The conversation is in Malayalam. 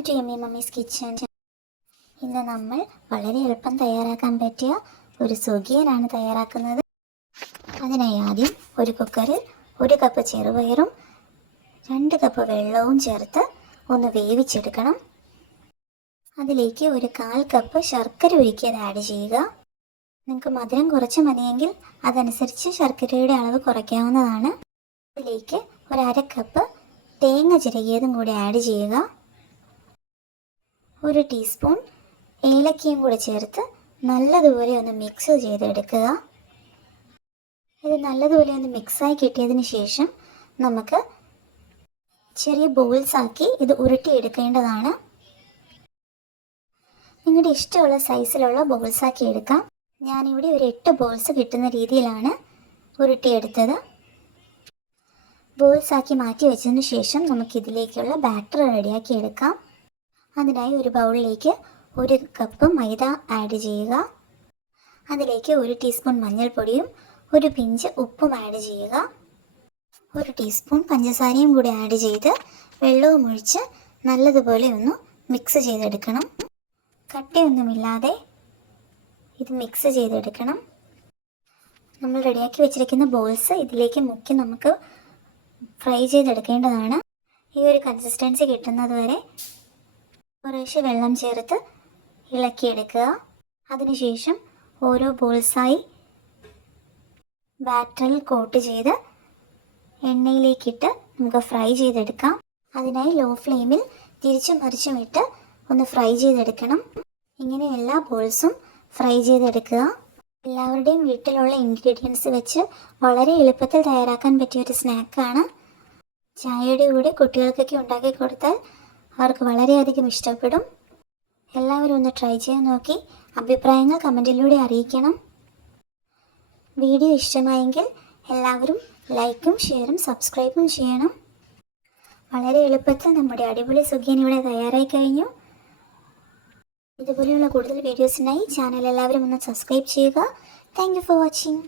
Welcome to yummy mummy's kitchen. ഇന്ന് നമ്മൾ വളരെ എളുപ്പം തയ്യാറാക്കാൻ പറ്റിയ ഒരു സുഖിയനാണ് തയ്യാറാക്കുന്നത്. അതിനായി ആദ്യം ഒരു കുക്കറിൽ 1 കപ്പ് ചെറുപയറും 2 കപ്പ് വെള്ളവും ചേർത്ത് ഒന്ന് വേവിച്ചെടുക്കണം. അതിലേക്ക് ഒരു 1/4 കപ്പ് ശർക്കര ഉരുക്കിയത് ആഡ് ചെയ്യുക. നിങ്ങൾക്ക് മധുരം കുറച്ച് മതിയെങ്കിൽ അതനുസരിച്ച് ശർക്കരയുടെ അളവ് കുറയ്ക്കാവുന്നതാണ്. അതിലേക്ക് ഒരു 1/2 കപ്പ് തേങ്ങ ചിരകിയതും കൂടി ആഡ് ചെയ്യുക. 1 ടീസ്പൂൺ ഏലക്കയും കൂടി ചേർത്ത് നല്ലതുപോലെ ഒന്ന് മിക്സ് ചെയ്തെടുക്കുക. ഇത് നല്ലതുപോലെ ഒന്ന് മിക്സായി കിട്ടിയതിന് ശേഷം നമുക്ക് ചെറിയ ബോൾസ് ആക്കി ഇത് ഉരുട്ടിയെടുക്കേണ്ടതാണ്. നിങ്ങളുടെ ഇഷ്ടമുള്ള സൈസിലുള്ള ബോൾസ് ആക്കി എടുക്കാം. ഞാനിവിടെ ഒരു 8 ബോൾസ് കിട്ടുന്ന രീതിയിലാണ് ഉരുട്ടിയെടുത്തത്. ബോൾസ് ആക്കി മാറ്റി വെച്ചതിന് ശേഷം നമുക്കിതിലേക്കുള്ള ബാറ്റർ റെഡിയാക്കി എടുക്കാം. അതിനായി ഒരു ബൗളിലേക്ക് 1 കപ്പ് മൈദ ആഡ് ചെയ്യുക. അതിലേക്ക് 1 ടീസ്പൂൺ മഞ്ഞൾപ്പൊടിയും 1 പിഞ്ച് ഉപ്പും ആഡ് ചെയ്യുക. 1 ടീസ്പൂൺ പഞ്ചസാരയും കൂടി ആഡ് ചെയ്ത് വെള്ളവും ഒഴിച്ച് നല്ലതുപോലെ ഒന്ന് മിക്സ് ചെയ്തെടുക്കണം. കട്ടയൊന്നുമില്ലാതെ ഇത് മിക്സ് ചെയ്തെടുക്കണം. നമ്മൾ റെഡിയാക്കി വെച്ചിരിക്കുന്ന ബോൾസ് ഇതിലേക്ക് മുക്കി നമുക്ക് ഫ്രൈ ചെയ്തെടുക്കേണ്ടതാണ്. ഈ ഒരു കൺസിസ്റ്റൻസി കിട്ടുന്നത് വരെ കുറേശ്ശെ വെള്ളം ചേർത്ത് ഇളക്കിയെടുക്കുക. അതിനുശേഷം ഓരോ ബോൾസായി ബാറ്ററിൽ കോട്ട് ചെയ്ത് എണ്ണയിലേക്കിട്ട് നമുക്ക് ഫ്രൈ ചെയ്തെടുക്കാം. അതിനായി ലോ ഫ്ലെയിമിൽ തിരിച്ചും മറിച്ചും ഇട്ട് ഒന്ന് ഫ്രൈ ചെയ്തെടുക്കണം. ഇങ്ങനെ എല്ലാ ബോൾസും ഫ്രൈ ചെയ്തെടുക്കുക. എല്ലാവരുടെയും വീട്ടിലുള്ള ഇൻഗ്രീഡിയൻസ് വെച്ച് വളരെ എളുപ്പത്തിൽ തയ്യാറാക്കാൻ പറ്റിയൊരു സ്നാക്കാണ്. ചായയുടെ കൂടെ കുട്ടികൾക്കൊക്കെ ഉണ്ടാക്കി കൊടുത്താൽ അവർക്ക് വളരെയധികം ഇഷ്ടപ്പെടും. എല്ലാവരും ഒന്ന് ട്രൈ ചെയ്ത് നോക്കി അഭിപ്രായങ്ങൾ കമൻറ്റിലൂടെ അറിയിക്കണം. വീഡിയോ ഇഷ്ടമായെങ്കിൽ എല്ലാവരും ലൈക്കും ഷെയറും സബ്സ്ക്രൈബും ചെയ്യണം. വളരെ എളുപ്പത്തിൽ നമ്മുടെ അടിപൊളി സുഖിയൻ ഇവിടെ തയ്യാറായി കഴിഞ്ഞു. ഇതുപോലെയുള്ള കൂടുതൽ വീഡിയോസിനായി ചാനൽ എല്ലാവരും ഒന്ന് സബ്സ്ക്രൈബ് ചെയ്യുക. Thank you for watching.